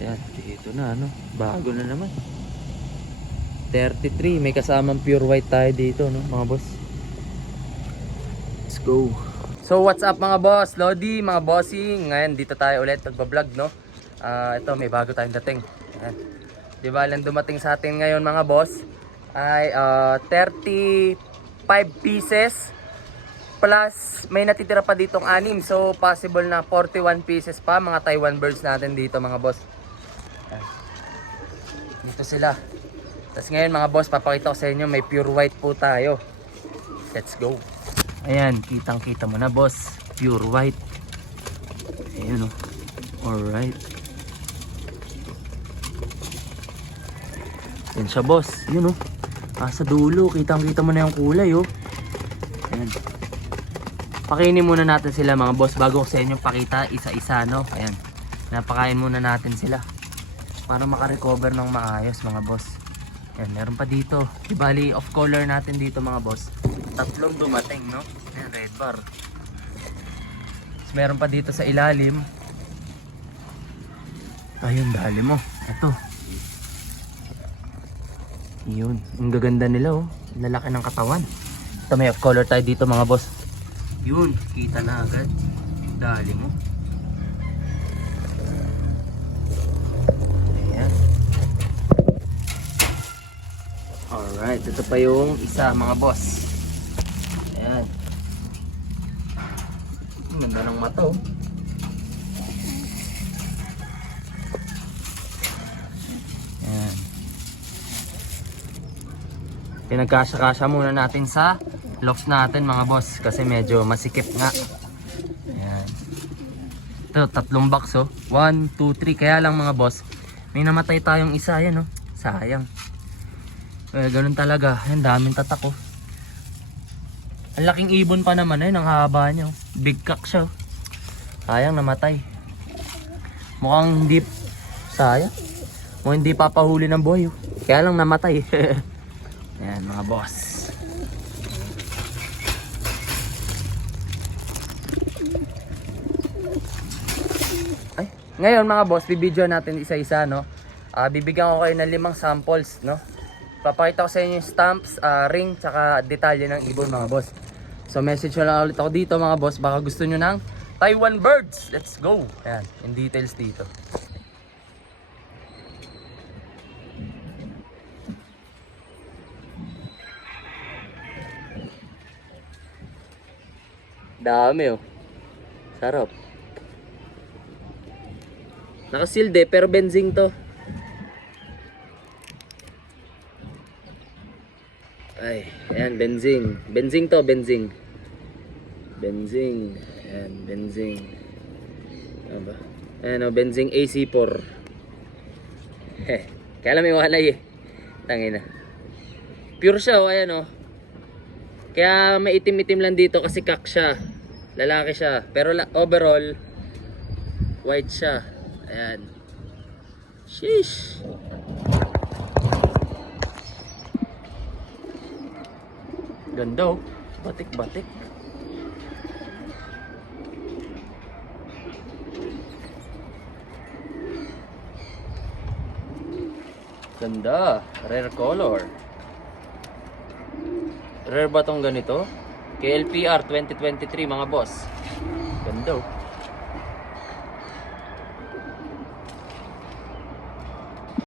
Ayan, dito na ano. Bago na naman. 33. May kasamang pure white tayo dito, no, mga boss. Let's go. So what's up mga boss? Lodi, mga bossing. Ngayon dito tayo ulit nagbablog, no. Ito may bago tayong dating. Ayan. Di ba lang dumating sa atin ngayon mga boss ay 35 pieces plus may natitira pa ditong 6. So possible na 41 pieces pa mga Taiwan birds natin dito mga boss. Ayan. Dito sila. Tapos ngayon mga boss, papakita ko sa inyo may pure white po tayo. Let's go. Ayan, kitang kita mo na boss, pure white. Ayan o. Alright. Yan siya boss, yun o. Sa dulo, kitang kita mo na yung kulay o. Ayan. Pakainin muna natin sila mga boss bago ko sa inyo pakita isa-isa, no. Ayan, napakain muna natin sila para makarecover ng maayos mga boss. Ayan, meron pa dito. Ibali off color natin dito mga boss. Tatlong dumating, no? Ayan, red bar. Tapos meron pa dito sa ilalim. Ayun, dali mo. Ito. Yun. Ang gaganda nila, oh. Lalaki ng katawan. Ito, may off color tayo dito mga boss. Yun, kita na agad. Dali mo. Ayan. Alright, ito pa yung isa mga boss. Ayan. Ganda ng mata oh. Ayan. Pinagkasya-kasya muna natin sa loft natin mga boss kasi medyo masikip nga. Ayan. Ito, 3 box oh. 1, 2, 3. Kaya lang mga boss, may namatay tayong isa yan oh. Sayang. Ganun talaga. Ayan, daming tatak oh. Ang laking ibon pa naman eh, ang haba niya. Big cock siya. Sayang namatay. Mukhang hindi sayang. Mukhang hindi papahuli ng buhay. Kaya lang namatay. Ayan mga boss. Ay, ngayon mga boss, bibidyo natin isa-isa, no. Bibigyan ko kayo ng 5 samples, no. Papakita ko sa inyo yung stamps, ring, tsaka detalye ng ibon mga boss. So message nyo lang ulit ako dito mga boss. Baka gusto nyo ng Taiwan birds. Let's go. Ayan, in details dito. Dami oh. Sarap. Nakasealed eh, pero benzing to. Ay, ayan, benzing. Benzing to, benzing. Benzing. Ayan, benzing. Ano ba? Ayan o, benzing AC4. Heh, kaya lang may walay eh. Tangina. Pure siya o, ayan o. Kaya may itim-itim lang dito kasi kak siya. Lalaki siya. Pero overall, white siya. Ayan. Sheesh. Ganda oh. Batik-batik. Ganda. Rare color. Rare ba tong ganito? KLPR 2023 mga boss. Ganda oh.